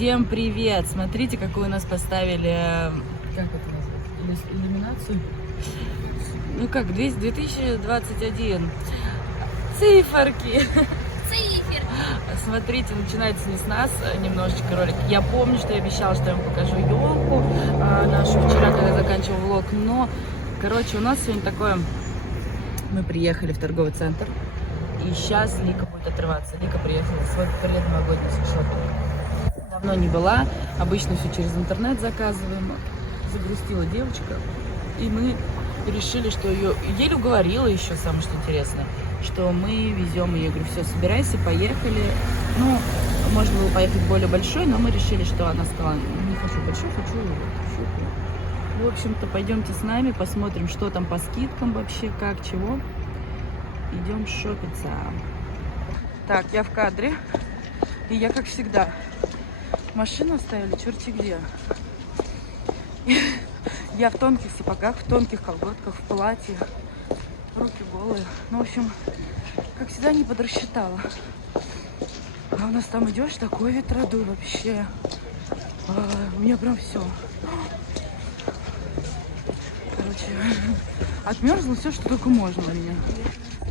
Всем привет! Смотрите, какую у нас поставили, как это назвать, иллюминацию? Ну как, 2021. Циферки! Циферки! Смотрите, начинается не с нас немножечко ролик. Я помню, что я обещала, что я вам покажу елку нашу вчера, когда заканчивал влог. Но, короче, у нас сегодня такое... Мы приехали в торговый центр. И сейчас Лика будет отрываться. Лика приехала в свой предновогодний шопинг. Давно не была. Обычно все через интернет заказываем. Загрустила девочка. И мы решили, что ее... Еле уговорила еще, самое что интересное, что мы везем ее. Я говорю, все, собирайся, поехали. Ну, можно было поехать более большой, но мы решили, что она сказала, не хочу большой, хочу шопинг. В общем-то, пойдемте с нами, посмотрим, что там по скидкам вообще, как, чего. Идем шопиться. Так, я в кадре. И я, как всегда, машину оставили черти где. Я в тонких сапогах, в тонких колготках, в платье. Руки голые. Ну, в общем, как всегда, не подрасчитала. А у нас там идешь, такой ветродуй вообще. У меня прям все. Короче, отмерзло все, что только можно у меня.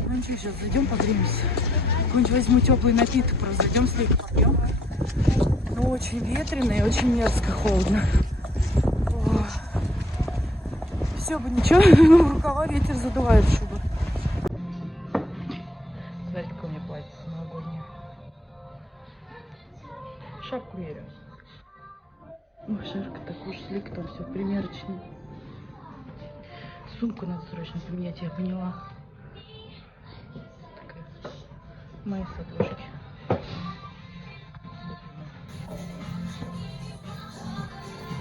Ну ничего, сейчас зайдем, погреемся. Какой-нибудь возьму теплый напиток, просто зайдем с Ликой попьем. Ну, очень ветрено и очень мерзко, холодно. Все бы ничего, но в рукава ветер задувает шубу. Смотрите, какое у меня платье новогоднее. Шапку мерю. Ой, жарко так уж, Лика там все примерочно. Сумку надо срочно поменять, я поняла. Такая. Мои садушки.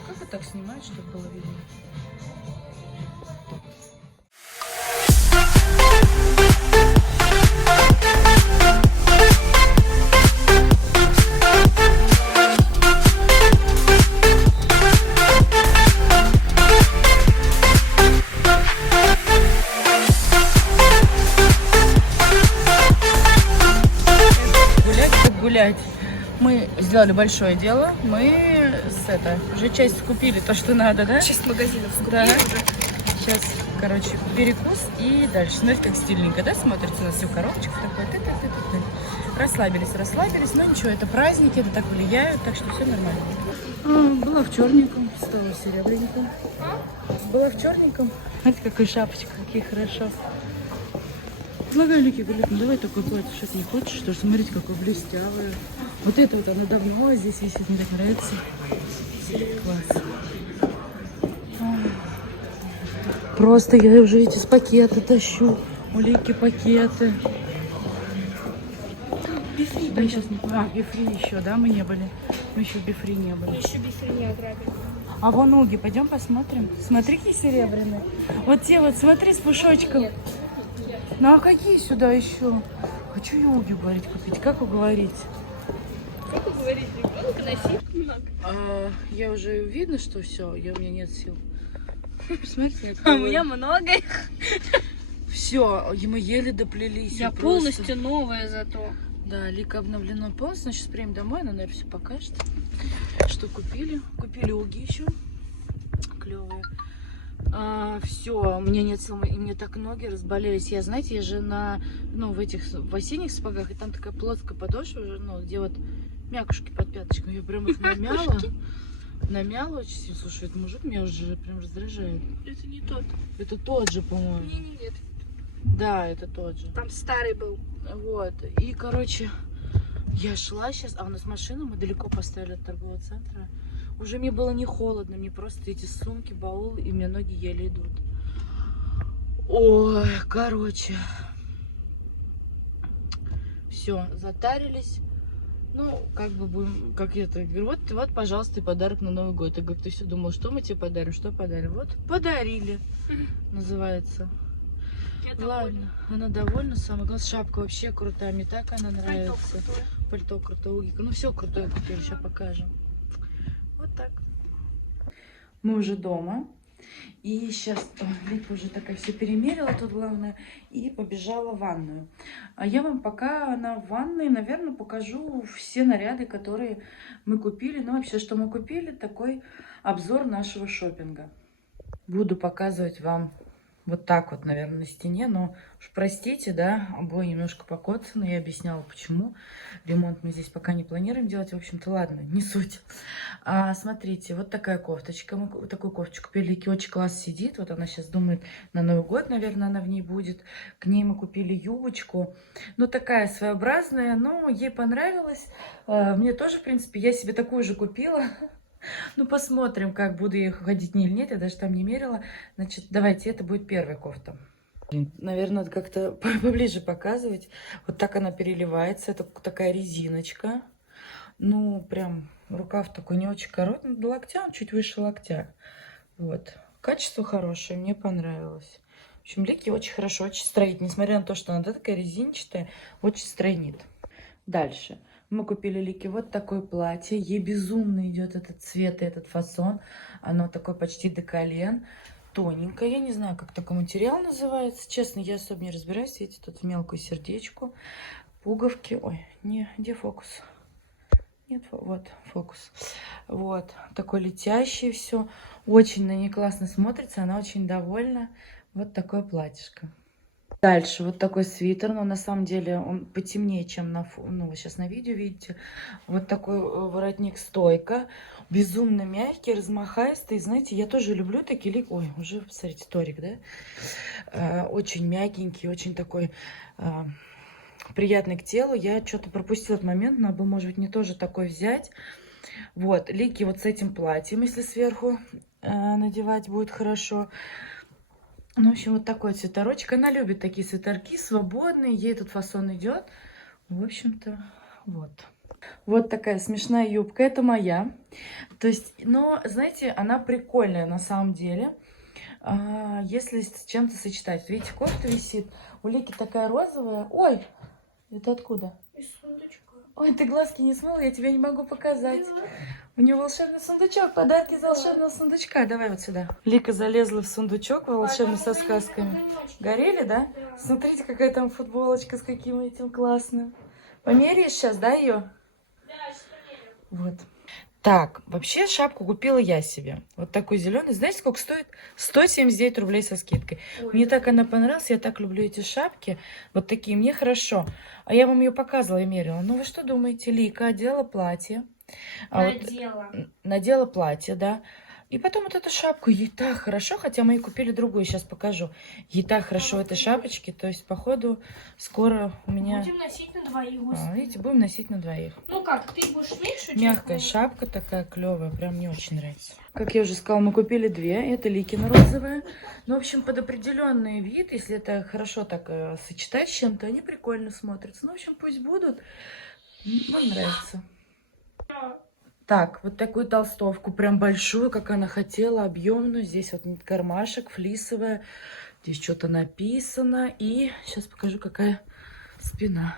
Как бы так снимать, чтобы было видно? Гулять. Мы сделали большое дело. Мы уже часть купили то, что надо, да? Часть магазинов скупили. Да. Сейчас, короче, перекус и дальше. Смотрите, как стильненько, да, смотрится у нас все в коробочках такое. Расслабились. Но ничего, это праздники, это так влияют, так что все нормально. Была в черненьком, стала серебряненьком. Была в черненьком. Смотрите, какая шапочка, какие хорошо. Предлагаю Лике, говорит, ну давай такой платье, что ты не хочешь, что ж, смотрите, какое блестявое. Вот это вот, оно давно здесь висит, мне так нравится. Класс. Просто я уже эти с пакета тащу. У Лики пакеты. Бифри. Да, сейчас не помню. Бифри еще, да, мы не были. Мы еще в Бифри не были. Мы еще бифри не ограбили. А вон уги, пойдем посмотрим. Смотри, какие серебряные. Вот те вот, смотри, с пушочком. Нет. Ну а какие сюда еще? Хочу юги, говорить, купить. Как уговорить? Как вы говорите, ребенка носить много. Я уже видно, что все, у меня нет сил. Смотрите, А у меня много. все, мы еле доплелись. Я полностью новая зато. Да, Лика обновлена полностью. Сейчас приедем домой, она, наверное, все покажет. Что купили? Купили уги еще. Клевые. Все, у меня нет сил, и мне так ноги разболелись. Я, знаете, я же в осенних сапогах, и там такая плоская подошва, где вот мякушки под пяточками. Я прям их намяла очень сильно. Слушай, этот мужик меня уже прям раздражает. Это не тот. Это тот же, по-моему. Нет. Да, это тот же. Там старый был. Вот, и, короче, я шла сейчас, а у нас машину мы далеко поставили от торгового центра. Уже мне было не холодно, мне просто эти сумки, баулы, и у меня ноги еле идут. Ой, короче. Все, затарились. Ну, как бы будем, как это, говорю, вот, пожалуйста, и подарок на Новый год. Я говорю, ты все думал, что мы тебе подарим, что подарим? Вот, подарили, называется. Ладно, она довольна, самое главное, шапка вообще крутая, мне так она нравится. Пальто крутое, ну все крутое купили, сейчас покажем. Вот так. Мы уже дома. И сейчас Лика уже такая все перемерила, тут главное, и побежала в ванную. А я вам пока в ванной, наверное, покажу все наряды, которые мы купили. Ну, вообще, что мы купили, такой обзор нашего шопинга. Буду показывать вам вот так вот, наверное, на стене, но уж простите, да, обои немножко покоцаны, я объясняла, почему. Ремонт мы здесь пока не планируем делать, в общем-то, ладно, не суть. Смотрите, вот такая кофточка, мы вот такую кофточку купили, Лики очень классно сидит, вот она сейчас думает, на Новый год, наверное, она в ней будет. К ней мы купили юбочку, ну, такая своеобразная, но ей понравилось. Мне тоже, в принципе, я себе такую же купила. Ну, посмотрим, как буду я ходить или нет. Я даже там не мерила. Значит, давайте, это будет первая кофта. Наверное, надо как-то поближе показывать. Вот так она переливается. Это такая резиночка. Ну, прям рукав такой не очень короткий. До локтя, он чуть выше локтя. Вот. Качество хорошее, мне понравилось. В общем, Лики очень хорошо, очень строит. Несмотря на то, что она такая резинчатая, очень стройнит. Дальше. Мы купили Лике вот такое платье. Ей безумно идет этот цвет и этот фасон. Оно такое почти до колен. Тоненькое. Я не знаю, как такой материал называется. Честно, я особо не разбираюсь. Видите, тут в мелкую сердечку. Пуговки. Ой, где фокус? Нет, вот фокус. Вот. Такой летящий все. Очень на ней классно смотрится. Она очень довольна. Вот такое платьишко. Дальше вот такой свитер, но на самом деле он потемнее, чем вы сейчас на видео видите. Вот такой воротник-стойка, безумно мягкий, размахайстый. Знаете, я тоже люблю такие. Ой, уже, посмотрите, торик, да? Очень мягенький, очень такой приятный к телу. Я что-то пропустила этот момент, надо было, может быть, мне тоже такой взять. Вот, Лики вот с этим платьем, если сверху надевать, будет хорошо. Ну, в общем, вот такой свитерочек. Она любит такие свитерки, свободные. Ей этот фасон идет. В общем-то, вот. Вот такая смешная юбка. Это моя. То есть, но, знаете, она прикольная на самом деле. Если с чем-то сочетать. Видите, кофта висит. У Лики такая розовая. Ой, это откуда? Из сундучка. Ой, ты глазки не смыла, я тебе не могу показать. У нее волшебный сундучок, подарки из волшебного сундучка. Давай вот сюда. Лика залезла в сундучок волшебный со сказками. Горели, да? Смотрите, какая там футболочка с каким этим классным. Померяешь сейчас, да, ее? Да, сейчас померю. Вот. Так, вообще шапку купила я себе. Вот такой зеленый. Знаете, сколько стоит? 179 рублей со скидкой. Ой, Мне так она понравилась. Я так люблю эти шапки. Вот такие. Мне хорошо. А я вам ее показывала и мерила. Ну, вы что думаете? Лика одела платье. Надела. Надела платье, да. И потом вот эту шапку. Ей так хорошо. Хотя мы и купили другую. Сейчас покажу. Ей так хорошо в этой шапочке. То есть, походу, скоро у меня... Будем носить на двоих. Видите, будем носить на двоих. Ну как, ты будешь меньше? Мягкая шапка такая клевая, прям мне очень нравится. Как я уже сказала, мы купили две. Это Ликина розовая. Ну, в общем, под определенный вид, если это хорошо так сочетать с чем-то, они прикольно смотрятся. Ну, в общем, пусть будут. Мне нравится. Так, вот такую толстовку, прям большую, как она хотела, объемную. Здесь вот кармашек, флисовая. Здесь что-то написано. И сейчас покажу, какая спина.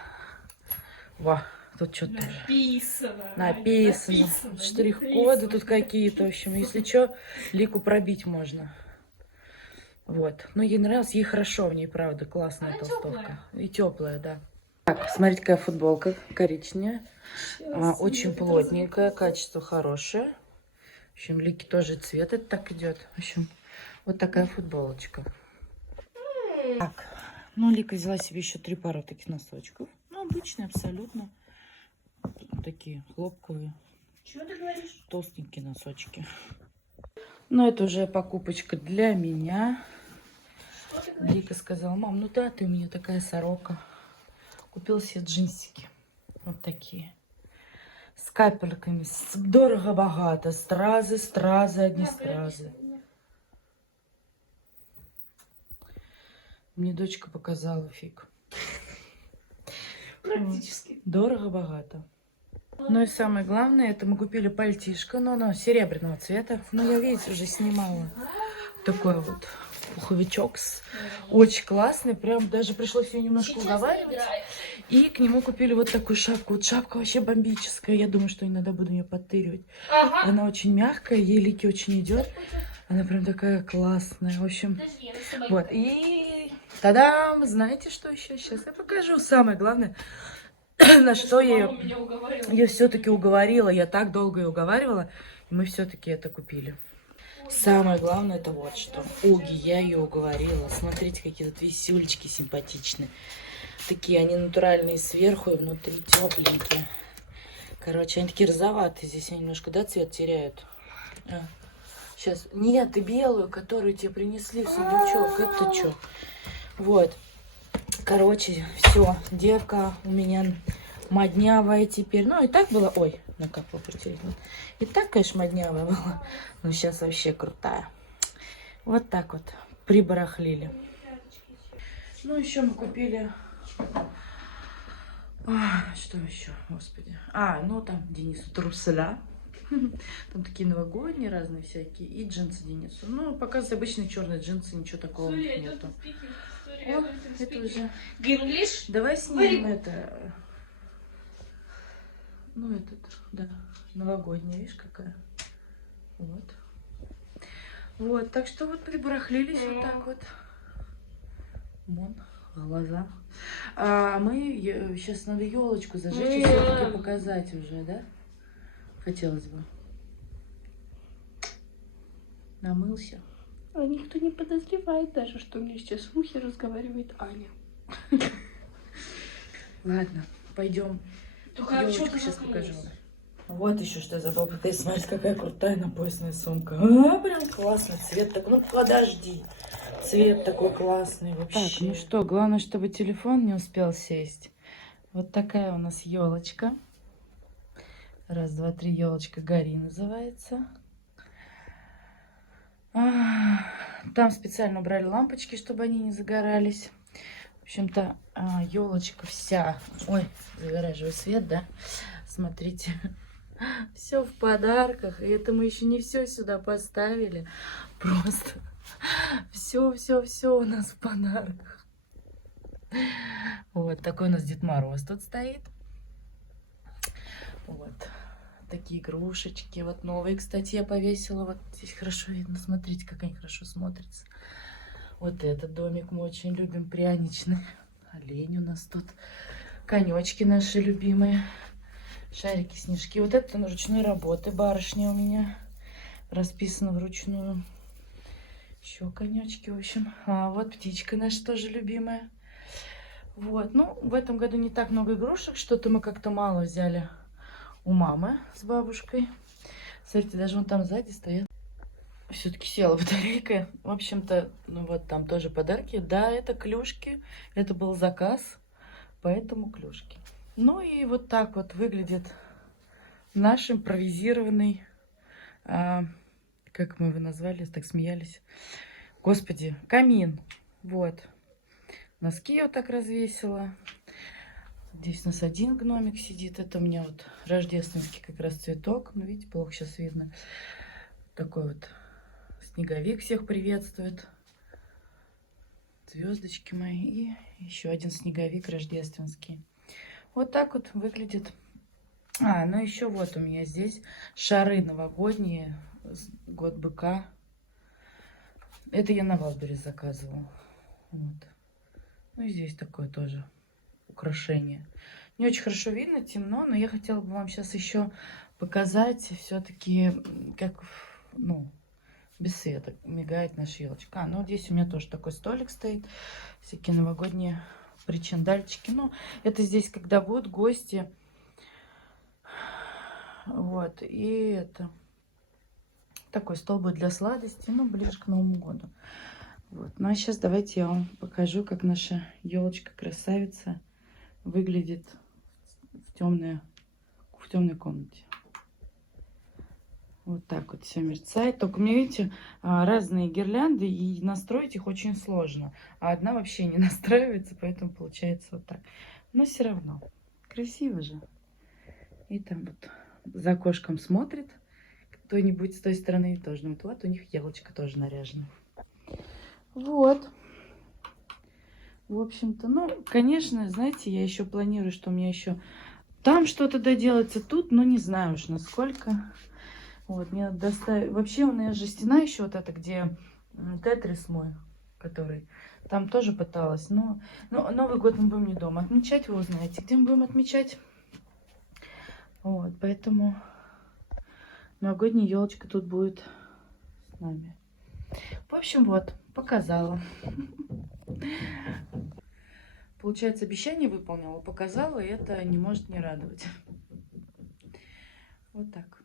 Во. Тут что-то написано. Штрих-коды тут какие-то. В общем, если что, Лику пробить можно. Вот. Но ей нравилось, ей хорошо в ней, правда. Классная толстовка. И теплая, да. Так, смотрите, какая футболка коричневая. Очень плотненькая, качество хорошее. В общем, Лике тоже цвет это так идет. В общем, вот такая футболочка. Так, ну, Лика взяла себе еще 3 пары таких носочков. Ну, обычные абсолютно. Такие хлопковые. Что ты говоришь? Толстенькие носочки. Но это уже покупочка для меня. Лика сказала: мам, ну да, ты у меня такая сорока. Купила себе джинсики. Вот такие. С капельками. Дорого-богато. Стразы, одни стразы. Мне дочка показала фиг. Практически. Дорого-богато. Ну и самое главное, это мы купили пальтишко, но оно серебряного цвета. Ну, я, видите, уже снимала. Такой вот пуховичок. Очень классный. Прям даже пришлось ее немножко уговаривать. И к нему купили вот такую шапку. Вот шапка вообще бомбическая. Я думаю, что иногда буду ее подтыривать. Ага. Она очень мягкая, ей Лике очень идет. Она прям такая классная. В общем, Подожди, я на собой. вот. И тадам! Знаете, что еще? Сейчас я покажу. Самое главное, на что я Мама меня уговаривала. ее все-таки уговорила. Я так долго ее уговаривала. И мы все-таки это купили. Самое главное это вот что. Уги, я ее уговорила. Смотрите, какие тут висюлечки симпатичные. Такие они натуральные сверху и внутри тепленькие. Короче, они такие розоватые. Здесь они немножко, да, цвет теряют. Сейчас. Нет, и белую, которую тебе принесли в сундучок. Это что? Вот. Короче, все. Девка у меня моднявая теперь. Ну, и так было... Ой, накапала телефон. И так, конечно, моднявая была. Но сейчас вообще крутая. Вот так вот. Прибарахлили. Ну, еще мы купили... что еще, господи? Ну там Денису труселя. Там такие новогодние разные всякие. И джинсы Денису. Ну, показывают обычные черные джинсы, ничего такого нету. О, это уже... Гинглиш? Давай снимем это... Ну, этот, да, новогодняя, видишь, какая. Вот. Вот, так что вот прибарахлились вот так вот. Вон, глаза. Мы сейчас надо елочку зажечь и все-таки показать уже, да? Хотелось бы. Намылся. А никто не подозревает даже, что у меня сейчас в ухе разговаривает Аня. Ладно, пойдем. Только Елочку сейчас закрылась. покажу. Вот еще что я забыла показать. Смотрите, какая крутая напоясная сумка. Прям классный цвет такой. Ну, подожди. Цвет такой классный вообще. Так, ну что, главное, чтобы телефон не успел сесть. Вот такая у нас елочка. Раз, два, три, елочка Гори называется. Там специально убрали лампочки, чтобы они не загорались. В общем-то, елочка вся. Ой, загораживаю свет, да? Смотрите. Все в подарках. И это мы еще не все сюда поставили. Просто все у нас в подарках. Вот такой у нас Дед Мороз тут стоит. Вот. Такие игрушечки. Вот новые, кстати, я повесила. Вот здесь хорошо видно. Смотрите, как они хорошо смотрятся. Вот этот домик мы очень любим, пряничный. Олень у нас тут. Конечки наши любимые. Шарики, снежки. Вот это ручной работы. Барышня у меня. Расписана вручную. Еще конечки, в общем. Вот птичка наша тоже любимая. Вот. Ну, в этом году не так много игрушек. Что-то мы как-то мало взяли у мамы с бабушкой. Смотрите, даже вон там сзади стоят. Все-таки села батарейка. В общем-то, ну вот там тоже подарки. Да, это клюшки. Это был заказ. Поэтому клюшки. Ну и вот так вот выглядит наш импровизированный... как мы его назвали, так смеялись. Господи, камин. Вот. Носки я вот так развесила. Здесь у нас один гномик сидит. Это у меня вот рождественский как раз цветок. Ну, видите, плохо сейчас видно. Такой вот снеговик всех приветствует. Звездочки мои. И еще один снеговик рождественский. Вот так вот выглядит. Ну еще вот у меня здесь шары новогодние. Год быка. Это я на Валберес заказывала. Вот. Ну и здесь такое тоже украшение. Не очень хорошо видно, темно, но я хотела бы вам сейчас еще показать все-таки, как, ну, без света мигает наша елочка. Ну, здесь у меня тоже такой столик стоит. Всякие новогодние причиндальчики. Ну, это здесь, когда будут гости. Вот. И это... Такой стол будет для сладости, ну, ближе к Новому году. Вот. Ну, а сейчас давайте я вам покажу, как наша елочка-красавица выглядит в темной комнате. Вот так вот все мерцает. Только мне, видите, разные гирлянды, и настроить их очень сложно. А одна вообще не настраивается, поэтому получается вот так. Но все равно красиво же. И там вот за окошком смотрит кто-нибудь с той стороны тоже. Вот у них елочка тоже наряжена. Вот. В общем-то, ну, конечно, знаете, я еще планирую, что у меня еще там что-то доделается, тут, ну, не знаю уж насколько. Вот, мне надо доставить. Вообще у меня же стена еще вот эта, где Тетрис мой, который. Там тоже пыталась. Но Новый год мы будем не дома отмечать. Вы узнаете, где мы будем отмечать. Вот, поэтому новогодняя елочка тут будет с нами. В общем, вот, показала. Получается, обещание выполнила, показала, и это не может не радовать. Вот так.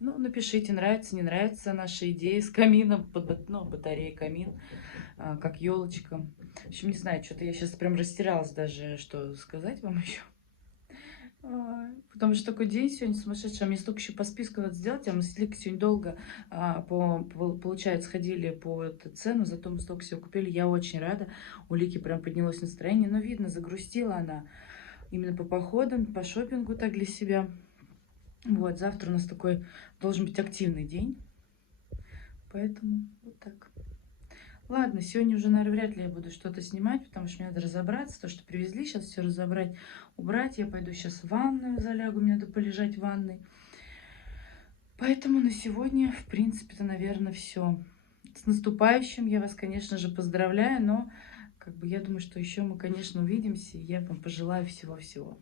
Ну, напишите, нравится, не нравится наша идея с камином, батарея, камин, как елочка. В общем, не знаю, что-то я сейчас прям растерялась даже, что сказать вам еще. Потому что такой день сегодня сумасшедший. Мне столько еще по списку надо сделать. А мы с Ликой сегодня долго, получается, ходили по эту цену, зато мы столько всего купили. Я очень рада. У Лики прям поднялось настроение. Но видно, загрустила она именно по походам, по шопингу так для себя. Вот, завтра у нас такой должен быть активный день. Поэтому вот так. Ладно, сегодня уже, наверное, вряд ли я буду что-то снимать, потому что мне надо разобраться. То, что привезли, сейчас все разобрать, убрать. Я пойду сейчас в ванную залягу, мне надо полежать в ванной. Поэтому на сегодня, в принципе-то, наверное, все. С наступающим я вас, конечно же, поздравляю, но как бы я думаю, что еще мы, конечно, увидимся, и я вам пожелаю всего-всего.